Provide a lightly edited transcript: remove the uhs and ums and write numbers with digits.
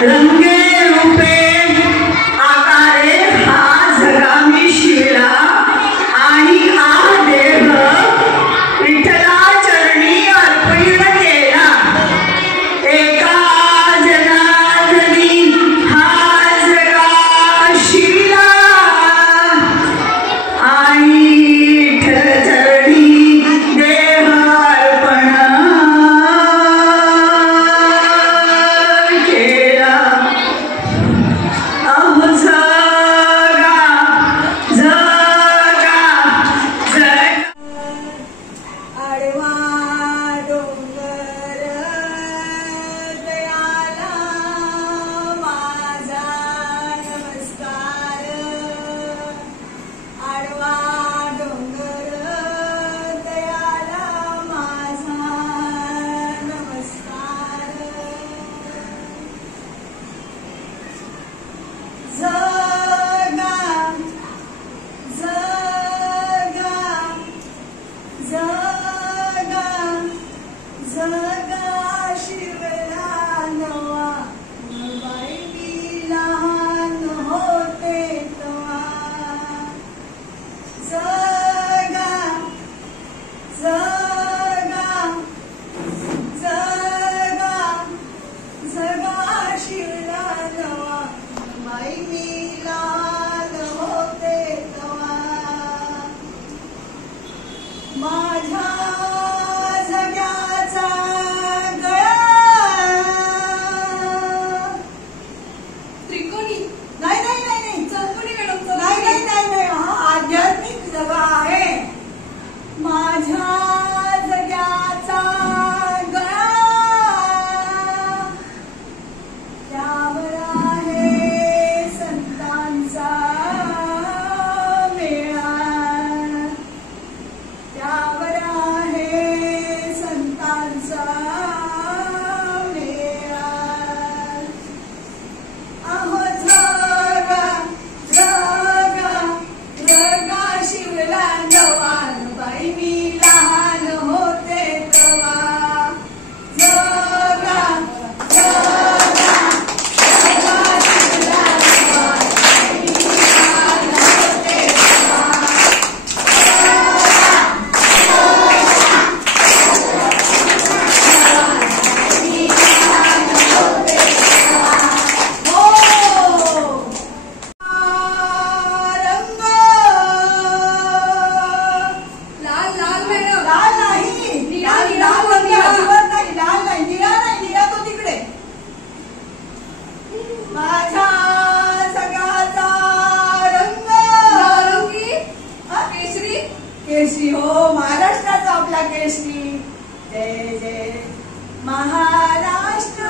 रंगे रूपे आकारे हा जगा मी शिवला आणि हा देह विठ्ठला चरणी अर्पण केला। एका जनार्दनी हा जगा शिवला आणि विठ्ठल चरणी देह अर्पण केला। अहो जगा जगा जगा आडवा डोंगर दयाला माझा नमस्कार। आडवा डोंगर दयाला माझा नमस्कार। जगा जगा जगा जगा शिवला नवा बाई मी लहान होते तेव्हा। जगा जगा जगा जगा शिवला नवा बाई मी लहान होते तेव्हा। माझ्या जग्याचा गळा त्रिकोणी नाही नाही नाही नाही चौकोनी मॅडम नाही नाही नाही नाही हा आध्यात्मिक जगा आहे। माझ्या जग्याचा गळा त्यावर आहे संतांचा मेळा। त्यावर आहे संतांचा मेळा। अहो जगा जगा जगा शिवला नवान बाई मी लहान होते तेव्हा। जगा जगा जगा शिवला नवान बाई मी लहान होते तेव्हा। रंग लाल लाल मॅडम लाल नाही लाल लाल रंग अजिबात नाही लाल नाही निळा नाही निळा तो तिकडे। माझ्या जगाचा रंग नारंगी केशरी केशरी हो महाराष्ट्राचा आपला केशरी। जय जय महाराष्ट्र।